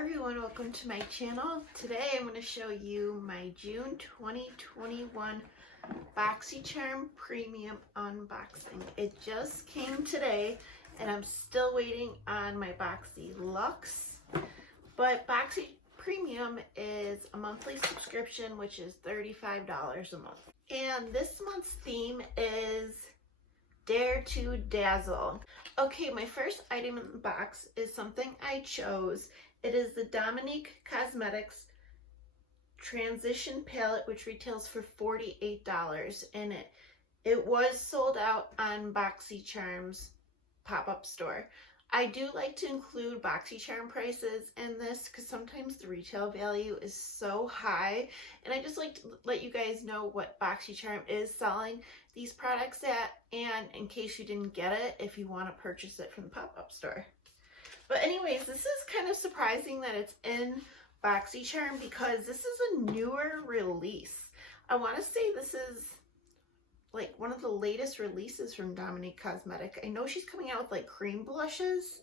everyone, welcome to my channel. Today I'm going to show you my June 2021 Boxycharm Premium unboxing. It just came today and I'm still waiting on my Boxy Luxe. But Boxy Premium is a monthly subscription, which is $35 a month. And this month's theme is Dare to Dazzle. Okay, my first item in the box is something I chose. It is the Dominique Cosmetics Transition Palette, which retails for $48, and it was sold out on Boxycharm's pop-up store. I do like to include Boxycharm prices in this because sometimes the retail value is so high, and I just like to let you guys know what Boxycharm is selling these products at, and in case you didn't get it, if you want to purchase it from the pop-up store. But anyways, this is kind of surprising that it's in Boxycharm because this is a newer release. I want to say this is like one of the latest releases from Dominique Cosmetic. I know she's coming out with like cream blushes,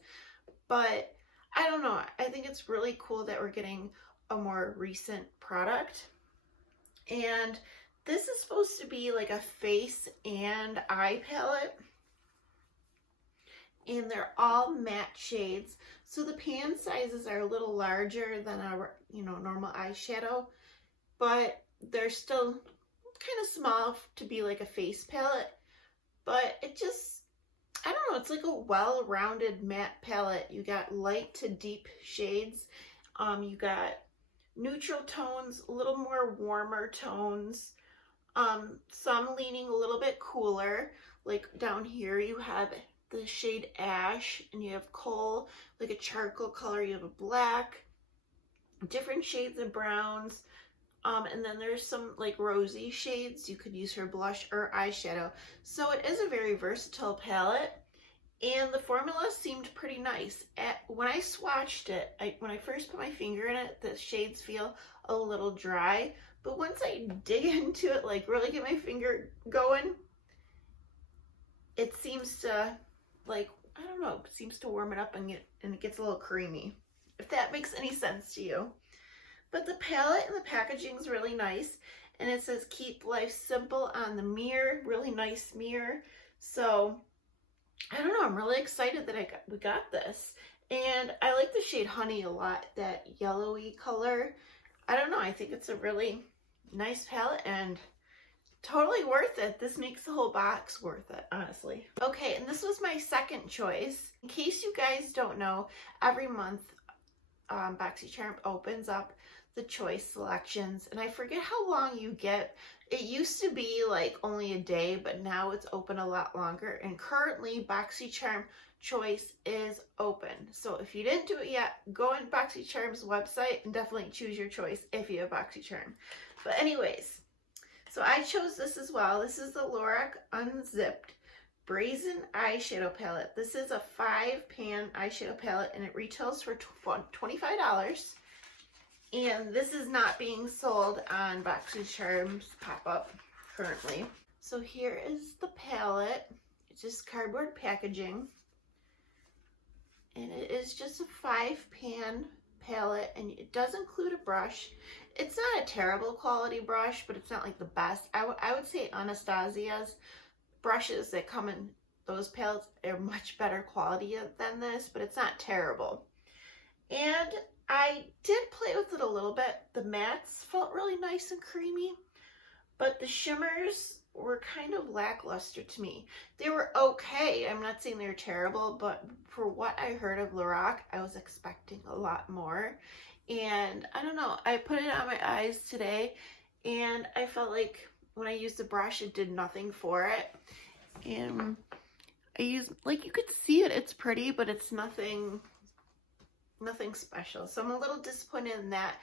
but I don't know. I think it's really cool that we're getting a more recent product. And this is supposed to be like a face and eye palette. And they're all matte shades. So the pan sizes are a little larger than our, normal eyeshadow, but they're still kind of small to be like a face palette. But it just, I don't know, it's like a well-rounded matte palette. You got light to deep shades. You got neutral tones, a little more warmer tones. Some leaning a little bit cooler. Like down here you have the shade ash, and you have coal, like a charcoal color. You have a black, different shades of browns, and then there's some like rosy shades you could use for blush or eyeshadow. So it is a very versatile palette, and the formula seemed pretty nice. When I swatched it, when I first put my finger in it, the shades feel a little dry, but once I dig into it, like really get my finger going, it seems to, like, I don't know, it seems to warm it up and it gets a little creamy, if that makes any sense to you. But the palette and the packaging is really nice, and it says keep life simple on the mirror, really nice mirror. So I don't know, I'm really excited that we got this. And I like the shade Honey a lot, that yellowy color. I don't know, I think it's a really nice palette and totally worth it. This makes the whole box worth it, honestly. Okay, and this was my second choice. In case you guys don't know, every month Boxycharm opens up the choice selections, and I forget how long you get. It used to be like only a day, but now it's open a lot longer, and currently Boxycharm choice is open. So if you didn't do it yet, go on Boxycharm's website and definitely choose your choice if you have Boxycharm. But anyways, so I chose this as well. This is the Lorac Unzipped Brazen Eyeshadow Palette. This is a 5-pan eyeshadow palette, and it retails for $25. And this is not being sold on Boxycharm's pop-up currently. So here is the palette. It's just cardboard packaging. And it is just a 5-pan palette, and it does include a brush. It's not a terrible quality brush, but it's not like the best. I would say Anastasia's brushes that come in those palettes are much better quality than this, but it's not terrible. And I did play with it a little bit. The mattes felt really nice and creamy, but the shimmers were kind of lackluster to me. They were okay. I'm not saying they were terrible, but for what I heard of Lorac, I was expecting a lot more. And I don't know, I put it on my eyes today, and I felt like when I used the brush, it did nothing for it. And I used, like, you could see it, it's pretty, but it's nothing special. So I'm a little disappointed in that,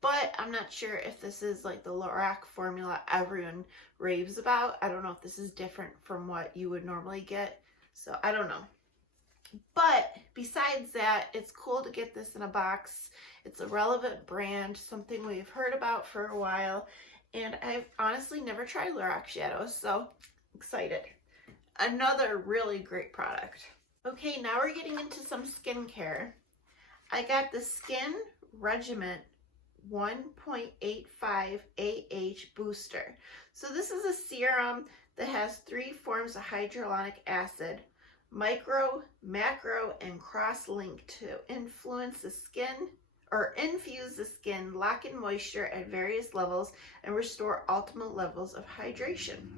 but I'm not sure if this is like the Lorac formula everyone raves about. I don't know if this is different from what you would normally get, so I don't know. But besides that, it's cool to get this in a box. It's a relevant brand, something we've heard about for a while, and I've honestly never tried Lorac shadows, so excited. Another really great product. Okay, now we're getting into some skincare. I got the Skin Regiment 1.85 AH booster. So this is a serum that has 3 forms of hyaluronic acid, micro, macro, and cross-linked to influence the skin or infuse the skin, lock in moisture at various levels, and restore optimal levels of hydration.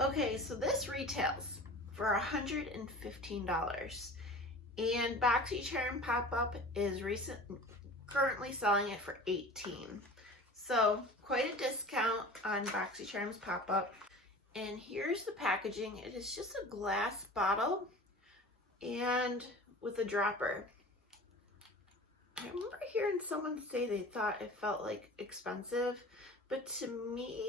Okay, so this retails for $115, and Boxycharm pop-up is currently selling it for $18. So quite a discount on Boxycharm's pop-up. And here's the packaging. It is just a glass bottle and with a dropper. I remember hearing someone say they thought it felt like expensive, but to me,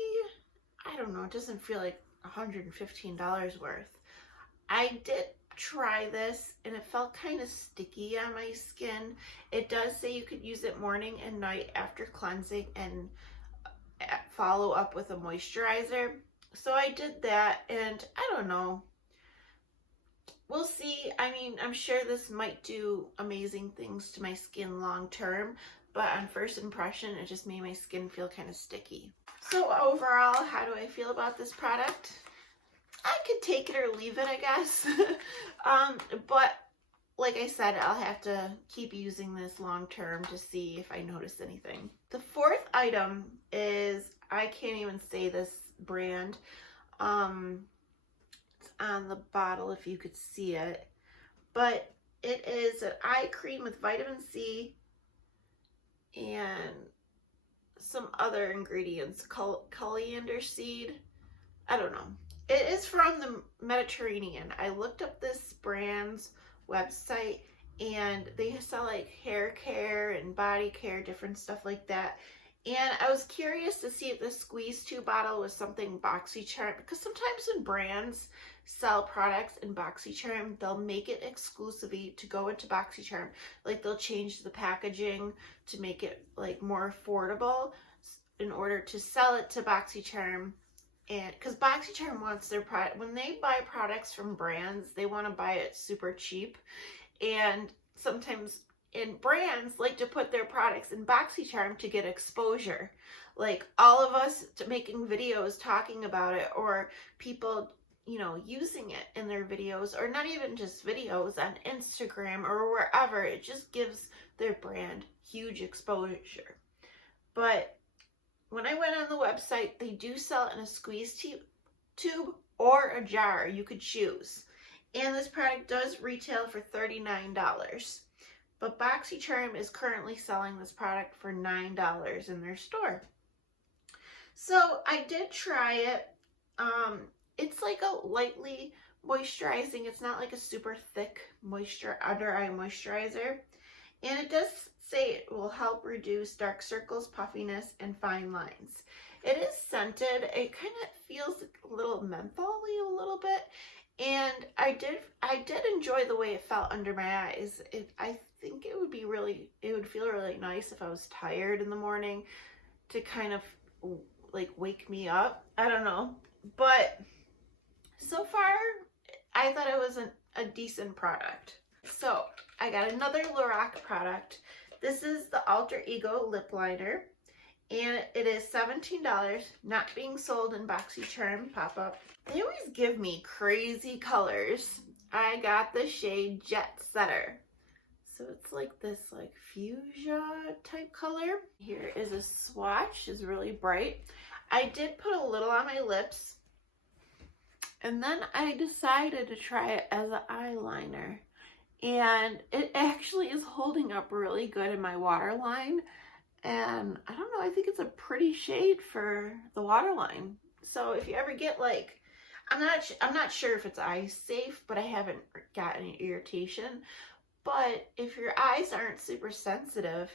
I don't know, it doesn't feel like $115 worth. I did try this and it felt kind of sticky on my skin. It does say you could use it morning and night after cleansing and follow up with a moisturizer. So I did that, and I don't know. We'll see. I mean, I'm sure this might do amazing things to my skin long term, but on first impression, it just made my skin feel kind of sticky. So overall, how do I feel about this product? I could take it or leave it, I guess. But like I said, I'll have to keep using this long term to see if I notice anything. The fourth item is, I can't even say this brand. It's on the bottle if you could see it, but it is an eye cream with vitamin C and some other ingredients, coriander seed. I don't know. It is from the Mediterranean. I looked up this brand's website, and they sell like hair care and body care, different stuff like that. And I was curious to see if the squeeze tube bottle was something Boxycharm, because sometimes when brands sell products in Boxycharm, they'll make it exclusively to go into Boxycharm. Like they'll change the packaging to make it like more affordable in order to sell it to Boxycharm. And because Boxycharm wants their product, when they buy products from brands, they want to buy it super cheap. And sometimes brands like to put their products in Boxycharm to get exposure. Like all of us making videos talking about it, or people, you know, using it in their videos, or not even just videos, on Instagram or wherever. It just gives their brand huge exposure. But when I went on the website, they do sell it in a squeeze tube or a jar. You could choose. And this product does retail for $39. But Boxycharm is currently selling this product for $9 in their store. So I did try it. It's like a lightly moisturizing. It's not like a super thick under eye moisturizer. And it does say it will help reduce dark circles, puffiness, and fine lines. It is scented. It kind of feels a little mentholy a little bit. And I did enjoy the way it felt under my eyes. I think it would feel really nice if I was tired in the morning to kind of like wake me up. I don't know. But so far, I thought it was a decent product. So I got another Lorac product. This is the Alter Ego lip liner, and it is $17, not being sold in Boxycharm pop-up. They always give me crazy colors. I got the shade Jet Setter. So it's like this like fuchsia type color. Here is a swatch, it's really bright. I did put a little on my lips, and then I decided to try it as an eyeliner. And it actually is holding up really good in my waterline. And I don't know, I think it's a pretty shade for the waterline. So if you ever get like, I'm not sure if it's eye safe, but I haven't got any irritation. But if your eyes aren't super sensitive,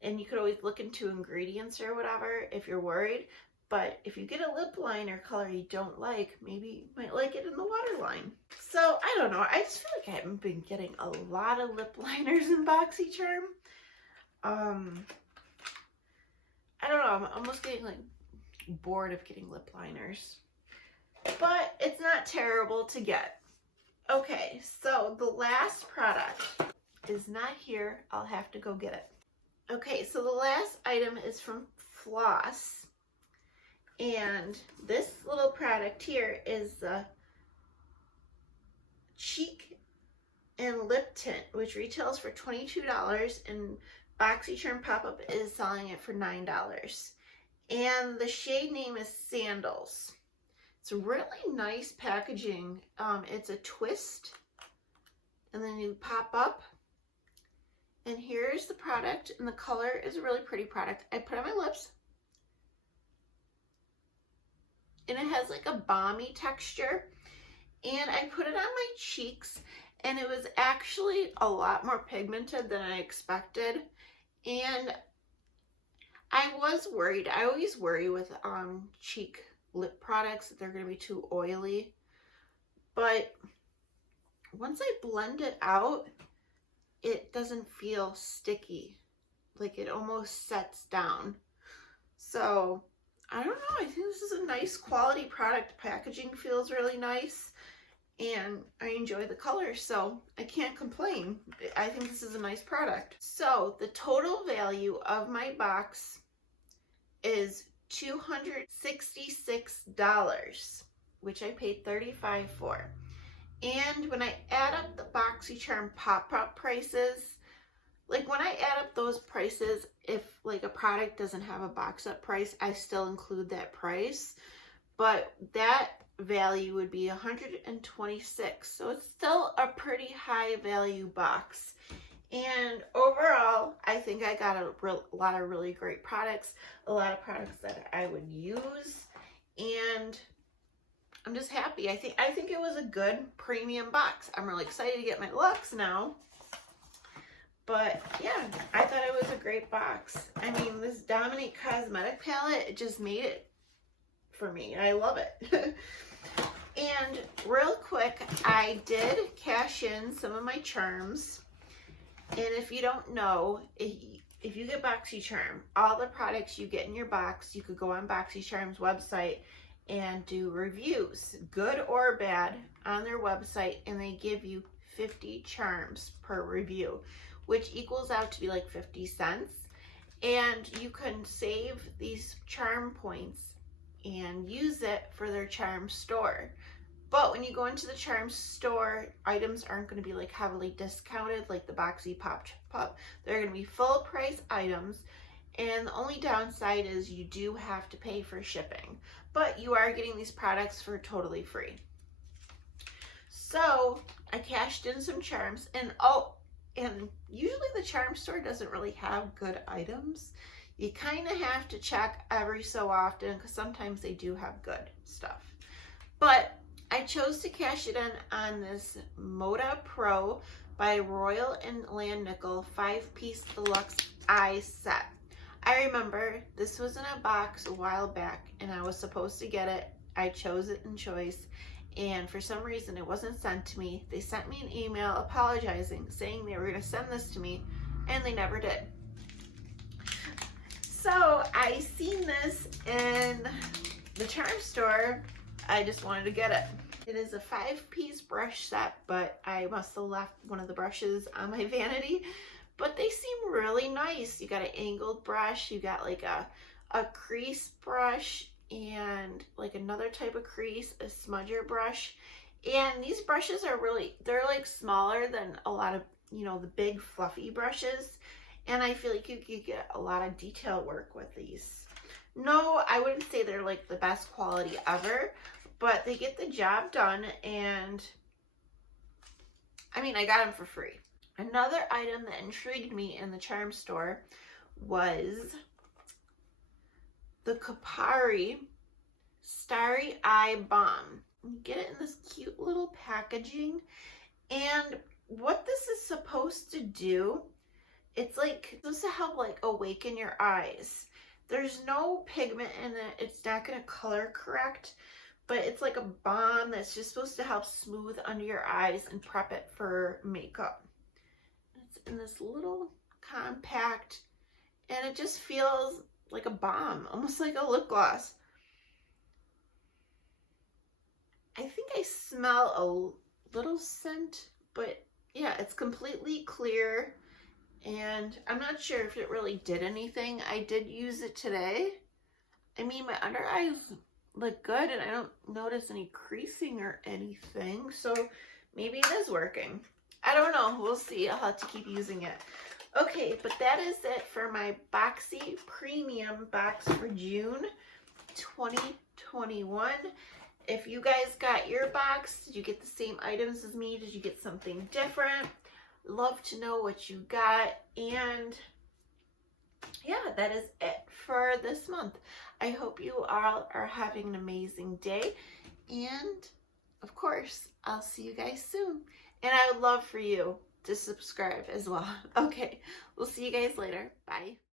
and you could always look into ingredients or whatever if you're worried. But if you get a lip liner color you don't like, maybe you might like it in the waterline. So I don't know. I just feel like I haven't been getting a lot of lip liners in Boxycharm. I don't know. I'm almost getting like bored of getting lip liners. But it's not terrible to get. Okay, so the last product is not here. I'll have to go get it. Okay, so the last item is from Floss. And this little product here is the Cheek and Lip Tint, which retails for $22, and Boxycharm Pop-Up is selling it for $9. And the shade name is Sandals. It's really nice packaging. It's a twist, and then you pop up. And here's the product, and the color is a really pretty product. I put it on my lips, and it has like a balmy texture. And I put it on my cheeks, and it was actually a lot more pigmented than I expected. And I was worried. I always worry with cheek lip products that they're going to be too oily. But once I blend it out, it doesn't feel sticky. Like it almost sets down. So I don't know. I think this is a nice quality product. Packaging feels really nice. And I enjoy the color, so I can't complain. I think this is a nice product. So the total value of my box is $266, which I paid $35 for. And when I add up the Boxycharm pop-up prices, like when I add up those prices, if like a product doesn't have a box up price, I still include that price. But that value would be $126. So it's still a pretty high value box. And overall, I think I got a lot of really great products, a lot of products that I would use, and I'm just happy. I think it was a good premium box. I'm really excited to get my Lux now. But yeah, I thought it was a great box. I mean, this Dominate Cosmetic palette, it just made it for me. I love it. And real quick, I did cash in some of my charms. And if you don't know, if you get Boxycharm, all the products you get in your box, you could go on Boxycharm's website and do reviews, good or bad, on their website, and they give you 50 charms per review, which equals out to be like 50 cents. And you can save these charm points and use it for their charm store. But when you go into the charm store, items aren't going to be like heavily discounted like the Boxy Pop. They're going to be full price items, and the only downside is you do have to pay for shipping, but you are getting these products for totally free. So I cashed in some charms, and and usually the charm store doesn't really have good items. You kind of have to check every so often because sometimes they do have good stuff. But I chose to cash it in on this Moda Pro by Royal and Landnickel 5-piece deluxe eye set. I remember this was in a box a while back and I was supposed to get it. I chose it in choice, and for some reason it wasn't sent to me. They sent me an email apologizing, saying they were going to send this to me, and they never did. So I seen this in the charm store. I just wanted to get it. It is a 5-piece brush set, but I must have left one of the brushes on my vanity. But they seem really nice. You got an angled brush, you got like a crease brush, and like another type of crease, a smudger brush. And these brushes are really, they're like smaller than a lot of, you know, the big fluffy brushes. And I feel like you could get a lot of detail work with these. No, I wouldn't say they're like the best quality ever, but they get the job done, and I mean, I got them for free. Another item that intrigued me in the charm store was the Capari Starry Eye Balm. You get it in this cute little packaging, and what this is supposed to do, it's like supposed to help like awaken your eyes. There's no pigment in it. It's not going to color correct, but it's like a balm that's just supposed to help smooth under your eyes and prep it for makeup. It's in this little compact, and it just feels like a balm, almost like a lip gloss. I think I smell a little scent, but yeah, it's completely clear, and I'm not sure if it really did anything. I did use it today. I mean, my under eyes look good, and I don't notice any creasing or anything, so maybe it is working. I don't know. We'll see. I'll have to keep using it. Okay, but that is it for my Boxy Premium box for June 2021. If you guys got your box, did you get the same items as me? Did you get something different? Love to know what you got. And yeah, that is it for this month. I hope you all are having an amazing day. And of course, I'll see you guys soon. And I would love for you to subscribe as well. Okay, we'll see you guys later. Bye.